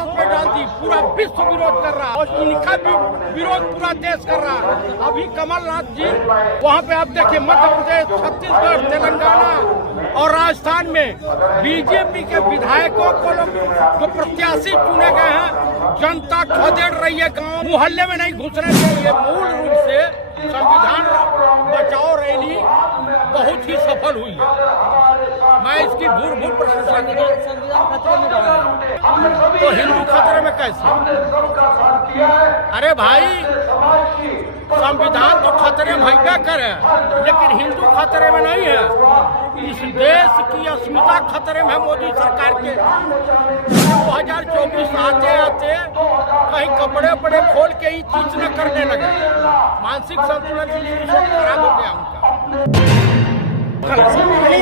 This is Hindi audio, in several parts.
सांसद पे डाल दी, पूरा विश्व विरोध कर रहा और इनका भी विरोध पूरा देश कर रहा है। अभी कमलनाथ जी वहाँ पे आप देखिए मध्य प्रदेश, छत्तीसगढ़, तेलंगाना और राजस्थान में बीजेपी के विधायकों को जो प्रत्याशी चुने गए हैं, जनता खदेड़ रही है। गाँव मोहल्ले में नहीं घुसने चाहिए। मूल रूप से संविधान बचाओ रैली बहुत ही सफल हुई है। मैं इसकी भूर प्रशंसा करूँ। संविधान खतरे में रहा है तो हिंदू खतरे में कैसे? अरे भाई, संविधान तो खतरे में है करे, लेकिन हिंदू खतरे में नहीं है। इस देश की अस्मिता खतरे में है मोदी सरकार के। 2024 आते आते कहीं कपड़े बड़े खोल के ही चीज न करने लगे। मानसिक संतुलन खराब हो गया उनका।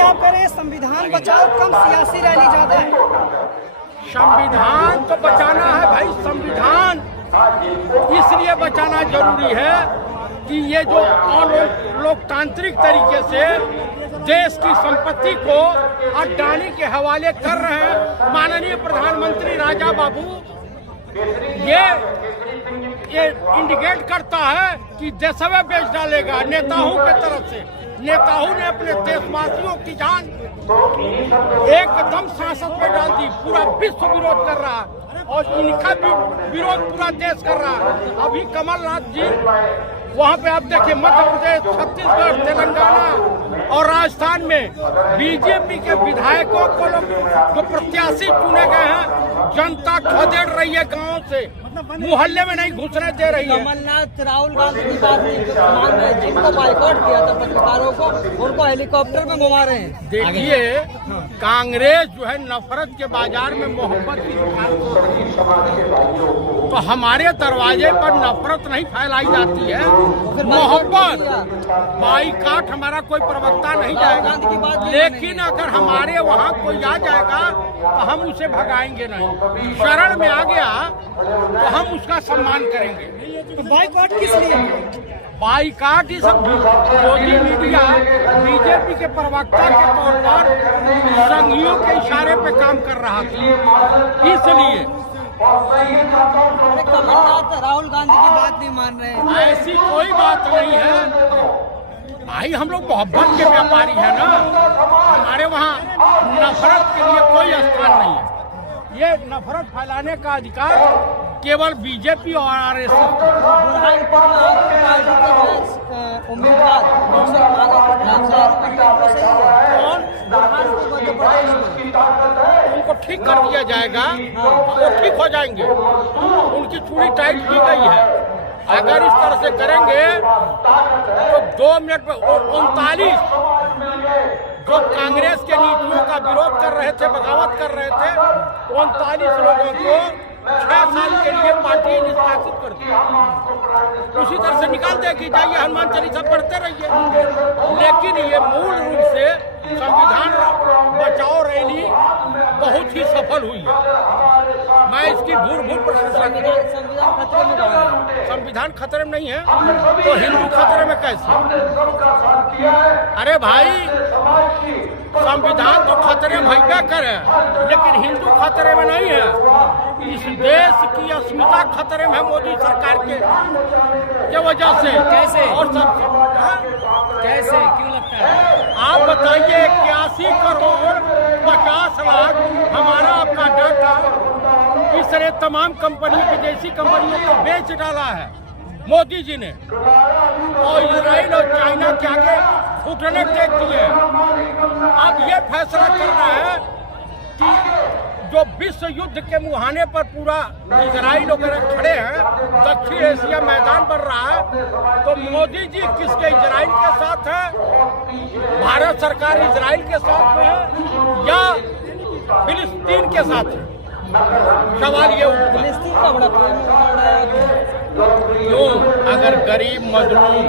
आप कह रहे हैं संविधान बचाओ कम, सियासी रैली ज्यादा है। संविधान तो बचाना है भाई। संविधान इसलिए बचाना जरूरी है कि ये जो लोकतांत्रिक तरीके से देश की संपत्ति को अडानी के हवाले कर रहे हैं माननीय प्रधानमंत्री राजा बाबू, ये इंडिकेट करता है कि देशवे बेच डालेगा नेताओं के तरफ से। नेताओं ने अपने देशवासियों की जान एकदम सांसद पे डाल दी, पूरा विश्व विरोध कर रहा है और इनका भी विरोध पूरा देश कर रहा है। अभी कमलनाथ जी वहाँ पे आप देखिए मध्य प्रदेश, छत्तीसगढ़, तेलंगाना और राजस्थान में बीजेपी के विधायकों को जो प्रत्याशी चुने गए हैं, जनता खदेड़ रही है। गाँव से मोहल्ले में नहीं घुसने दे रही है। कमलनाथ राहुल गांधी की बात मान रहे हैं, जिनको बाइकआउट किया था पत्रकारों को, उनको हेलीकॉप्टर में घुमा रहे हैं। देखिए, कांग्रेस जो है नफरत के बाजार में मोहब्बत की दुकान खोल रही है। तो हमारे दरवाजे पर नफरत नहीं फैलाई जाती है, मोहब्बत। बाइकाट हमारा कोई प्रवक्ता नहीं जाएगा, लेकिन अगर हमारे वहाँ कोई आ जाएगा तो हम उसे भगाएंगे नहीं। शरण में आ गया तो हम उसका सम्मान करेंगे। तो बाइकआउट किस लिए? बाइकाट ही सब विरोधी मीडिया बीजेपी के प्रवक्ता के तौर पर संघियों के इशारे पे काम कर रहा था, इसलिए। कमलनाथ राहुल गांधी की बात नहीं मान रहे हैं। ऐसी कोई बात नहीं है भाई, हम लोग मोहब्बत के व्यापारी हैं ना। हमारे वहाँ नफरत के लिए कोई स्थान नहीं है। ये नफरत फैलाने का अधिकार केवल बीजेपी और आरएसएस को। बुरहानपुर में आपकी पार्टी के उम्मीदवार कौन? मध्य प्रदेश में उनको ठीक कर दिया जाएगा, वो ठीक हो जाएंगे। उनकी चूड़ी टाइट की गई है। अगर इस तरह से करेंगे तो 2 मिनट में 39 जो कांग्रेस के नीतियों का विरोध कर रहे थे, बगावत कर रहे थे, 39 लोगों को 6 साल के लिए पार्टी निष्कासित कर दी। उसी तरह से निकाल देगी। जाइए हनुमान चालीसा पढ़ते रहिए। लेकिन ये मूल रूप से संविधान बचाओ रैली बहुत ही सफल हुई है। मैं इसकी भूर प्रशंसा करूँ। संविधान खतरे में रहा है। संविधान खतरे में नहीं है तो हिंदू खतरे में कैसे? अरे भाई, संविधान तो खतरे में है करे, लेकिन हिंदू खतरे में नहीं है। इस देश की अस्मिता खतरे में है मोदी सरकार के वजह से। कैसे? और सब कैसे, क्यों लगता है? आप बताइए, 81 करोड़ 50 लाख हमारा आपका डाटा इस तरह तमाम कंपनी, विदेशी कंपनियों को बेच डाला है मोदी जी ने, और इजराइल और चाइना के आगे घुटने टेक दिए। अब ये फैसला करना है कि जो विश्व युद्ध के मुहाने पर पूरा इजराइल वगैरह खड़े हैं, दक्षिण एशिया मैदान बन रहा है, तो मोदी जी किसके इजराइल के साथ है? भारत सरकार इजराइल के साथ में है या फिलिस्तीन के साथ है? सवाल ये उठता है। फिलिस्तीन का बड़ा क्यों? अगर गरीब मजलूम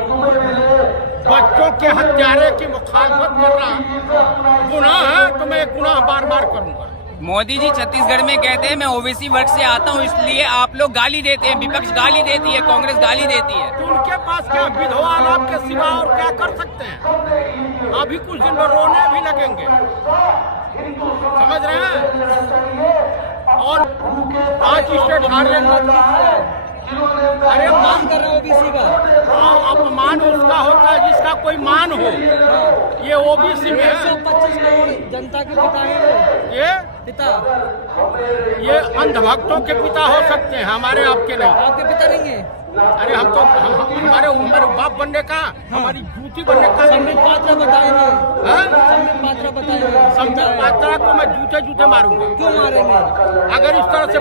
बच्चों के हत्यारे की मुखालफत करना गुनाह है तो मैं गुनाह बार बार करूंगा। मोदी जी छत्तीसगढ़ में कहते हैं मैं ओबीसी वर्ग से आता हूं, इसलिए आप लोग गाली देते हैं, विपक्ष गाली देती है, कांग्रेस गाली देती है। तो उनके पास क्या विधवा लाभ के सिवा और क्या कर सकते हैं? अभी कुछ दिन में रोने भी लगेंगे, समझ रहे हैं? और 5 स्टेट हार गए। अरे मान कर रहे हो ओबीसी का। अपमान उसका होता है जिसका कोई मान हो। ये ओबीसी में है। 125 करोड़ जनता के पिता हैं वो। ये पिता ये अंधभक्तों के पिता हो सकते हैं, हमारे आपके नहीं। आपके पिता नहीं है। अरे हम तो हमारे बाप बनने का, हमारी जूती बनने का। संबित पात्रा बताएंगे। हाँ? संबित पात्रा बताएंगे। संबित पात्रा को मैं जूते जूते मारूंगा। क्यों मारेंगे? अगर इस तरह से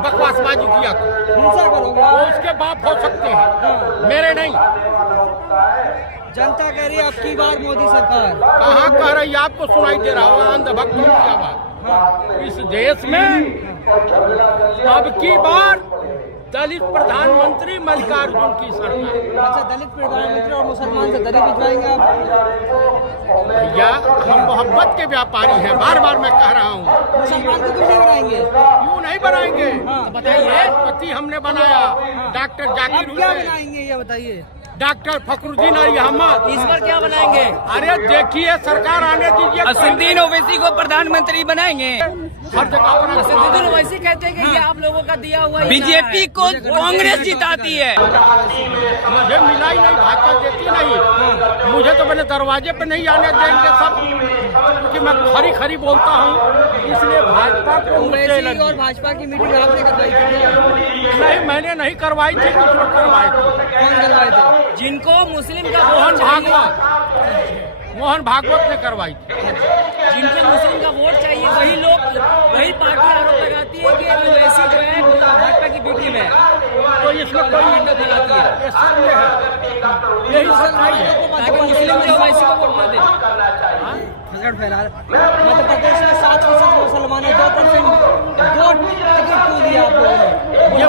बकवासबाजी किया तो हिंसा करोगे वो आप? उसके बाप हो सकते हैं, मेरे नहीं। जनता कह रही है अब की बार मोदी सरकार। कहाँ कह रही है? आपको सुनाई दे रहा होगा अंधभक्तों की आवाज। इस देश में अब की बार दलित प्रधानमंत्री मल्लिकार्जुन की सरकार। अच्छा, दलित प्रधानमंत्री और मुसलमान से दलित भिजवाएंगे आप? भैया हम मोहब्बत के व्यापारी हैं, बार बार मैं कह रहा हूँ। मुसलमान को क्यों नहीं बनाएंगे? क्यों नहीं बनाएंगे? हाँ। बताइए। राष्ट्रपति हमने बनाया डॉक्टर जाकिर अब क्या हुसैन, बनाएंगे ये बताइए। डॉक्टर फखरुद्दीन अली अहमद। इस बार क्या बनाएंगे? अरे देखिए, सरकार आने दीजिए। असदुद्दीन ओवैसी को प्रधाधानमंत्री बनाएंगे। हर जगह पर असदुद्दीन ओवैसी कहते हैं कि ये आप लोगों का दिया हुआ बीजेपी को कांग्रेस जिताती है। मुझे मिला ही नहीं, भाजपा देती नहीं। मुझे तो मैंने दरवाजे पे नहीं आने देंगे सब, क्योंकि मैं खरी खरी बोलता हूँ, इसलिए भाजपा को मुझे ओवैसी लगी। और भाजपा की मीटिंग आपने करवाई थी? नहीं, मैंने नहीं करवाई थी, कुछ लोग करवाए थे। कौन करवाए थे? जिनको मुस्लिम का मोहन वोट चाहिए, मोहन भागवत ने करवाई थी। जिनको मुस्लिम का वोट चाहिए वही लोग, वही पार्टी आरोप लगाती है कि ओवैसी जो है भाजपा की ड्यूटी में है। तो इसमें कोई हिम्मत लगाती है, ये सत्य है, यही सच्चाई है। ताकि मुस्लिम जो ओवैसी को वोट न दे। झगड़ फैला मध्य प्रदेश में 7% मुसलमान है, 2% 2 टिकट क्यों दिया आप लोगों ने? ये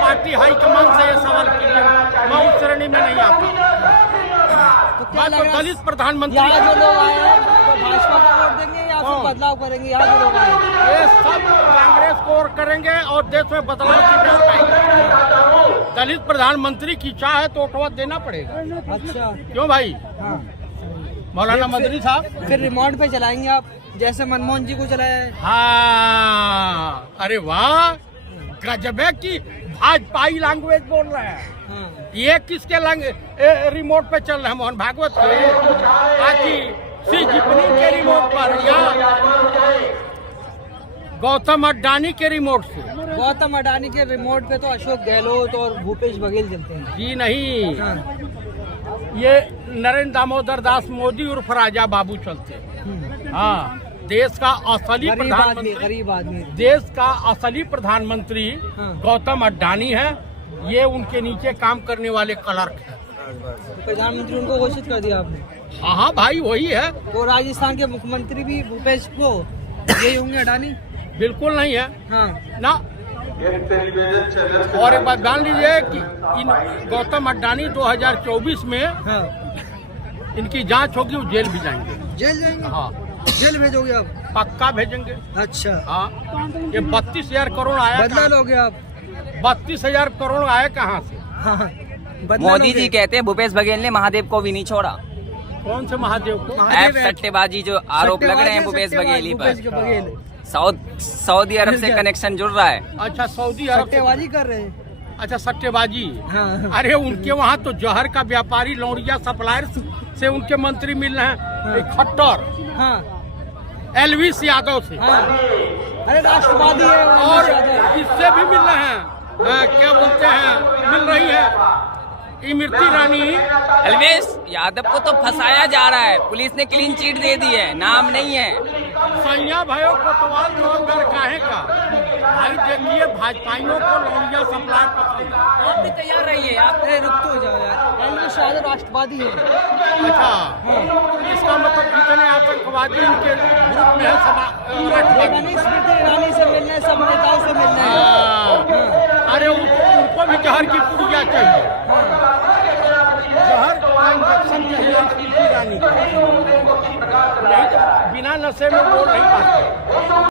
पार्टी हाईकमान से ये सवाल कीजिए, मैं उस श्रेणी में नहीं आता। तो क्या मैं तो लगा दलित प्रधानमंत्री। यहाँ जो लोग आए हैं वो भाजपा को वोट देंगे या फिर बदलाव करेंगे? यहाँ जो लोग आए हैं ये सब कांग्रेस को और करेंगे और देश में बदलाव की बात आएगी। दलित प्रधानमंत्री की चाह है तो वोट देना पड़ेगा। अच्छा, क्यों भाई? हाँ। मौलाना मदनी साहब। फिर रिमोट पे चलाएंगे आप, जैसे मनमोहन जी को चलाया है। हाँ, अरे वाह, गजब है कि भाजपाई लैंग्वेज बोल रहे हैं। हाँ। ये किसके रिमोट पे चल रहे हैं? मोहन भागवत के, ताकि सी जिपनी के रिमोट पर या गौतम अड्डानी के रिमोट से? गौतम अडानी के रिमोट पे तो अशोक गहलोत और भूपेश बघेल चलते हैं। जी नहीं, हाँ। ये नरेंद्र दामोदर दास मोदी उर्फ राजा बाबू चलते हैं। हाँ, देश का असली गरीब आदमी, प्रधानमंत्री, गरीब आदमी। देश का असली प्रधानमंत्री हाँ। गौतम अड्डानी है। ये उनके नीचे काम करने वाले क्लर्क हैं। प्रधानमंत्री उनको घोषित कर दिया आपने? हाँ हाँ भाई, वही है। तो राजस्थान के मुख्यमंत्री भी भूपेश को यही होंगे, अडानी? बिल्कुल नहीं है हाँ। ना। और एक बात जान लीजिए कि इन गौतम अड्डानी 2024 में हाँ। इनकी जांच होगी, वो जेल भी जाएंगे। जेल जाएंगे? हाँ, जेल भेजोगे आप? पक्का भेजेंगे। अच्छा। हाँ, ये 32,000 करोड़ आया बदला कहाँ? लोगे आप? 32,000 करोड़ आए कहाँ से? हाँ। बदला मोदी लोगे? जी कहते हैं भूपेश बघेल ने महादेव को भी नहीं छोड़ा। कौन से महादेव को? ऐप सट्टेबाजी जो आरोप लग रहे हैं भूपेश बघेल ही भूपेश पर, बघेल सऊदी अरब से कनेक्शन जुड़ रहा है। अच्छा, सऊदी अरब से। सट्टेबाजी कर रहे हैं। अच्छा, सट्टेबाजी। हाँ। अरे उनके वहाँ तो जहर का व्यापारी लौड़िया सप्लायर से उनके मंत्री मिल रहे हैं। एक खट्टर हाँ। एलविस यादव से, हाँ। अरे राष्ट्रवादी है वो और यादव। इससे भी मिल रहे हैं। क्या बोलते हैं, मिल रही है इमरती रानी। अलवेश यादव को तो फंसाया जा रहा है, पुलिस ने क्लीन चिट दे दी है, नाम नहीं है। सैया भाइयों कोतवाल जो घर काहे का भाई, देखिए भाजपाइयों को लौड़िया सप्लायर पसंद है। आप भी तैयार रहिए, आप रुक तो जाओ यार। एलविस यादव राष्ट्रवादी है। अच्छा, इसका मतलब जितने आतंकवादी इनके ग्रुप में है सब राष्ट्रवादी। स्मृति ईरानी से मिलने, सब नेताओं से मिलने हैं। हाँ। अरे उनको भी जहर की पुड़िया चाहिए, जहर का इंजेक्शन चाहिए स्मृति ईरानी को। नहीं तो बिना नशे में बोल नहीं पाते।